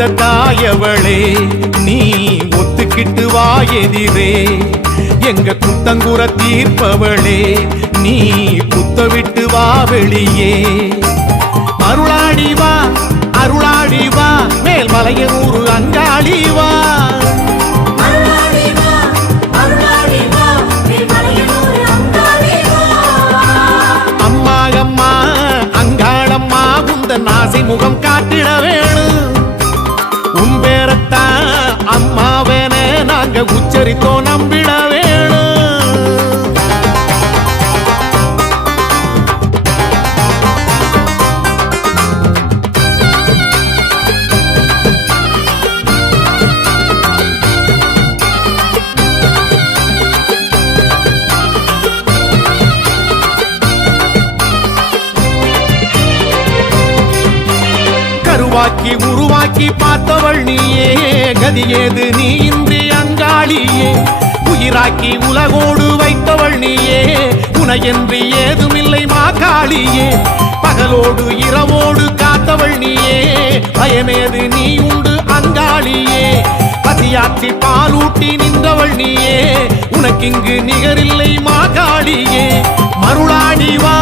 பெத்தெடுத்த தாயவளே நீ ஒத்துக்கிட்டு வா எதிரே எங்க குத்தங்குற தீர்ப்பவளே நீ குத்த விட்டு வா வெளியே அருளாடி வா அருளாடி வா மேல்மலையனூர் அங்காளி வா அம்மா அம்மா அங்காளம்மா உந்தன் ஆசை முகம் காட்டிட வேணும் உன் பேரத்தான் அம்மாவேன நாங்க உச்சரித்தோ நம்பிட வேணும் கருவாக்கி உருவாக்கி பார்த்தவள் நீயே கதியேது நீ இன்றி அங்காளியே உயிராக்கி உலகோடு வைத்தவள் நீயே உனையன்றி ஏதுமில்லை மாகாளியே பகலோடு இரவோடு காத்தவள் நீயே பயமேது நீ உண்டு அங்காளியே பசியாற்றி பாலூட்டி நின்றவள் நீயே உனக்கிங்கு நிகரில்லை மாகாளியே மருளாடி வா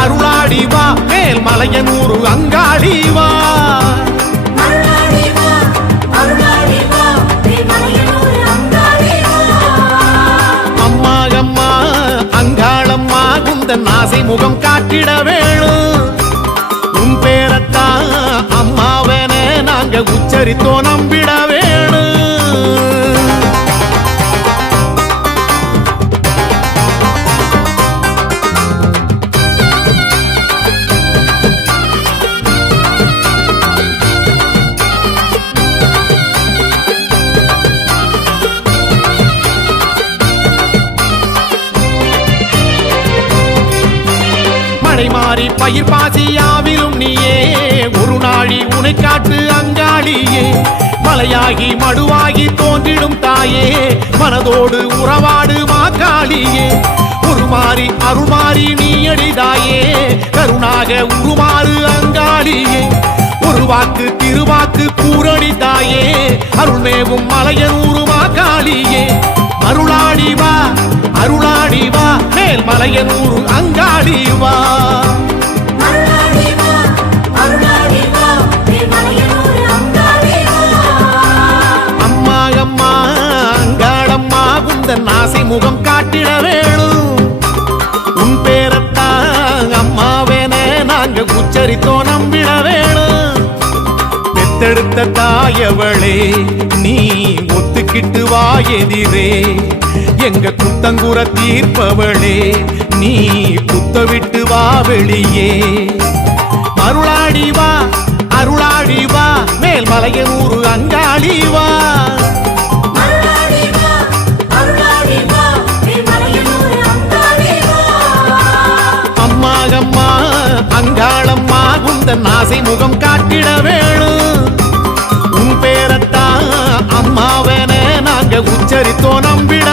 அருளாடி வா மேல்மலையனூர் அங்காளி வா அம்மா அம்மா அங்காளம்மா உந்தன் ஆசை முகம் காட்டிட வேணும் உன் பேரத்தான் அம்மாவென நாங்க உச்சரித்தோ நம்பிட வேணும் மாறி பயிர் பாசியாவிலும் நீயே ஒரு நாளி உனை காட்டு அங்காளியே மலையாகி மடுவாகி தோன்றிடும் தாயே மனதோடு உறவாடு மாகாளியே உருமாறி அருள்மாறி நீ அடிதாயே கருணாக உருமாறு அங்காளியே ஒரு வாக்கு திருவாக்கு கூறடி தாயே அருள்மேவும் மலையனூர் மாகாளியே அருளாடி வா அருளாடி வா மேல்மலையனூர் அங்காளி வா அம்மா அம்மா அங்காளம்மா உந்தன் ஆசை முகம் காட்டிட வேணும் உன் பேரத்தான் அம்மாவேன நாங்க உச்சரித்தோ நம்பிட வேணும் பெத்தெடுத்த தாயவளே நீ ஒத்துக்கிட்டு வா எதிரே எங்க குத்தங்குற தீர்ப்பவளே நீ குத்த விட்டு வா வெளியே அருளாடி வா அருளாடி வா மேல்மலையனூர் அங்காளி வா அம்மா அம்மா அங்காளம்மா உந்தன் ஆசை முகம் காட்டிட வேணும் உன் பேரத்தான் அம்மாவென நாங்க உச்சரித்தோ நம்பிட